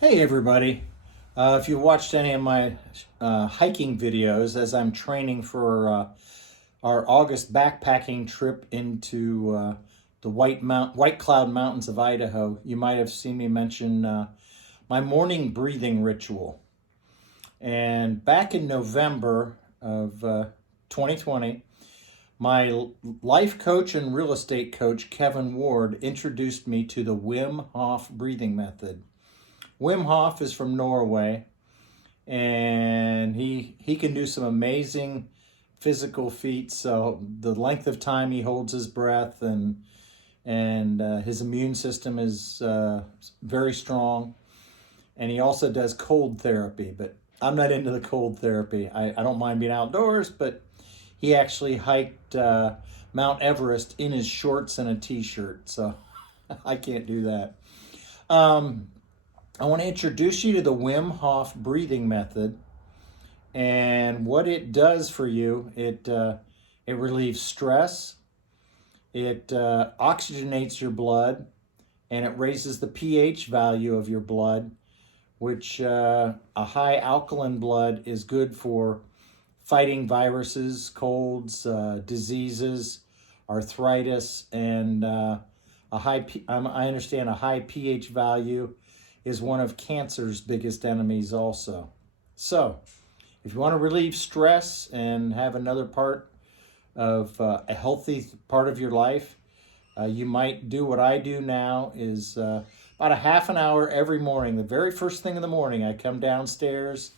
Hey everybody. If you've watched any of my hiking videos as I'm training for our August backpacking trip into the White Cloud Mountains of Idaho, you might have seen me mention my morning breathing ritual. And back in November of 2020, my life coach and real estate coach, Kevin Ward, introduced me to the Wim Hof Breathing Method. Wim Hof is from Norway, and he can do some amazing physical feats. So the length of time he holds his breath, and his immune system is very strong. And he also does cold therapy, but I'm not into the cold therapy. I don't mind being outdoors, but he actually hiked Mount Everest in his shorts and a t-shirt, so I can't do that. Um, I want to introduce you to the Wim Hof breathing method and what it does for you. It relieves stress, it oxygenates your blood, and it raises the pH value of your blood, which a high alkaline blood is good for fighting viruses, colds, diseases, arthritis, and I understand a high pH value is one of cancer's biggest enemies also. So, if you want to relieve stress and have another part of a healthy part of your life, you might do what I do now is about a half an hour every morning. The very first thing in the morning, I come downstairs,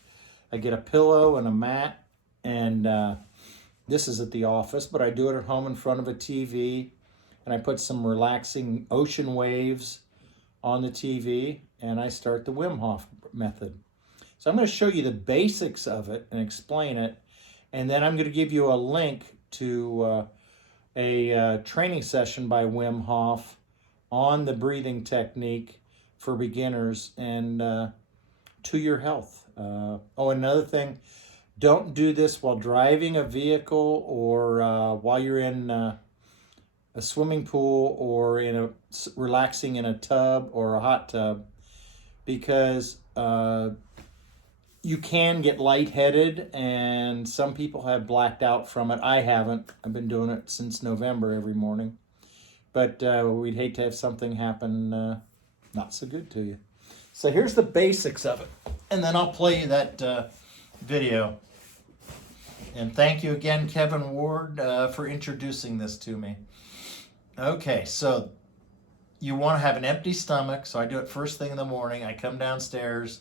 I get a pillow and a mat, and this is at the office, but I do it at home in front of a TV, and I put some relaxing ocean waves on the TV, and I start the Wim Hof method. So I'm going to show you the basics of it and explain it, and then I'm going to give you a link to a training session by Wim Hof on the breathing technique for beginners and to your health. Another thing, don't do this while driving a vehicle or while you're in a swimming pool or relaxing in a tub or a hot tub, because you can get lightheaded, and some people have blacked out from it. I haven't. I've been doing it since November every morning, but we'd hate to have something happen not so good to you. So here's the basics of it, and then I'll play you that video. And thank you again, Kevin Ward, for introducing this to me. Okay, so you want to have an empty stomach, so I do it first thing in the morning. I come downstairs,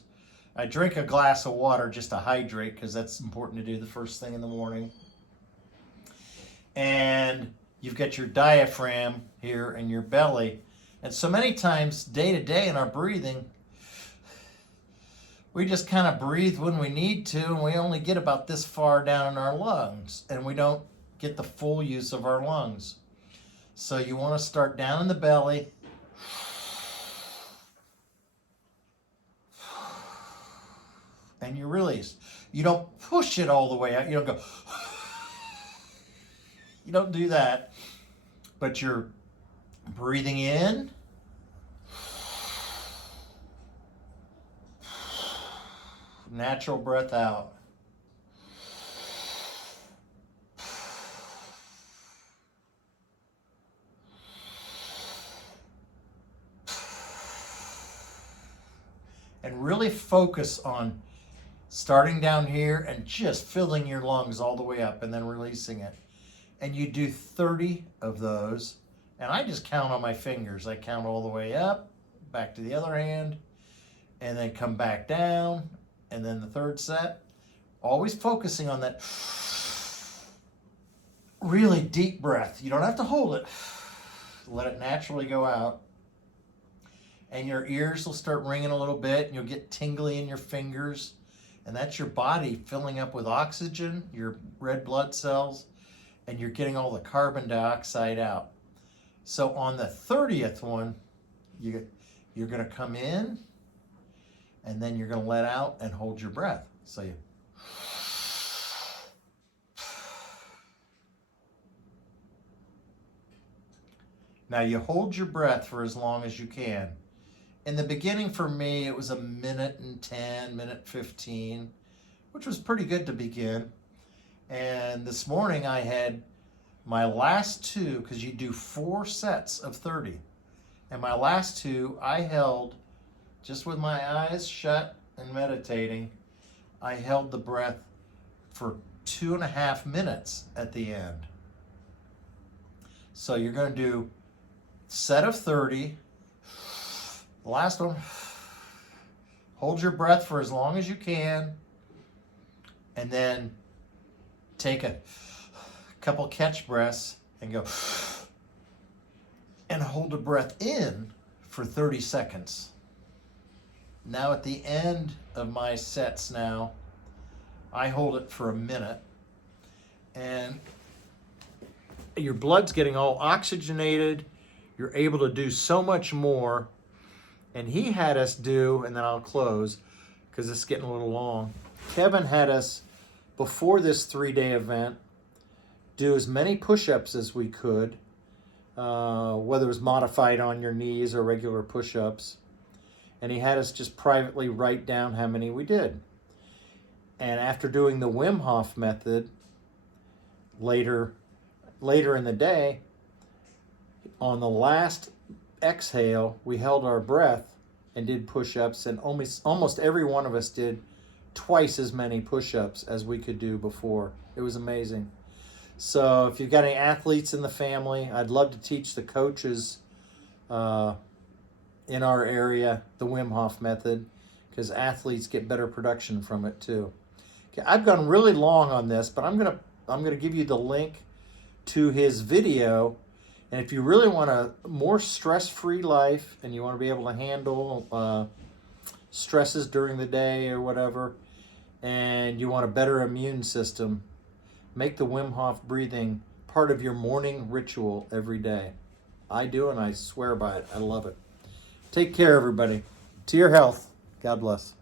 I drink a glass of water just to hydrate, because that's important to do the first thing in the morning. And you've got your diaphragm here and your belly. And so many times, day to day in our breathing, we just kind of breathe when we need to, and we only get about this far down in our lungs, and we don't get the full use of our lungs. So you want to start down in the belly, and you release. You don't push it all the way out. You don't go, you don't do that, but you're breathing in, natural breath out. And really focus on starting down here and just filling your lungs all the way up and then releasing it. And you do 30 of those. And I just count on my fingers. I count all the way up, back to the other hand, and then come back down, and then the third set. Always focusing on that really deep breath. You don't have to hold it. Let it naturally go out. And your ears will start ringing a little bit, and you'll get tingly in your fingers. And that's your body filling up with oxygen, your red blood cells, and you're getting all the carbon dioxide out. So on the 30th one, you're going to come in, and then you're going to let out and hold your breath. So you now you hold your breath for as long as you can. In the beginning for me, it was 1:10, 1:15, which was pretty good to begin. And this morning I had my last two, because you do 4 sets of 30. And my last two, I held, just with my eyes shut and meditating, I held the breath for 2.5 minutes at the end. So you're going to do set of 30. The last one, hold your breath for as long as you can, and then take a couple catch breaths and go, and hold the breath in for 30 seconds. Now at the end of my sets now, I hold it for a minute, and your blood's getting all oxygenated. You're able to do so much more. And he had us do, and then I'll close because it's getting a little long. Kevin had us, before this 3-day event, do as many push-ups as we could, whether it was modified on your knees or regular push-ups. And he had us just privately write down how many we did. And after doing the Wim Hof method later in the day, on the last exhale, we held our breath and did push-ups, and almost every one of us did twice as many push-ups as we could do before. It was amazing. So if you've got any athletes in the family, I'd love to teach the coaches in our area the Wim Hof method, because athletes get better production from it too. Okay, I've gone really long on this, but I'm gonna give you the link to his video. And if you really want a more stress-free life and you want to be able to handle stresses during the day or whatever, and you want a better immune system, make the Wim Hof breathing part of your morning ritual every day. I do, and I swear by it. I love it. Take care, everybody. To your health. God bless.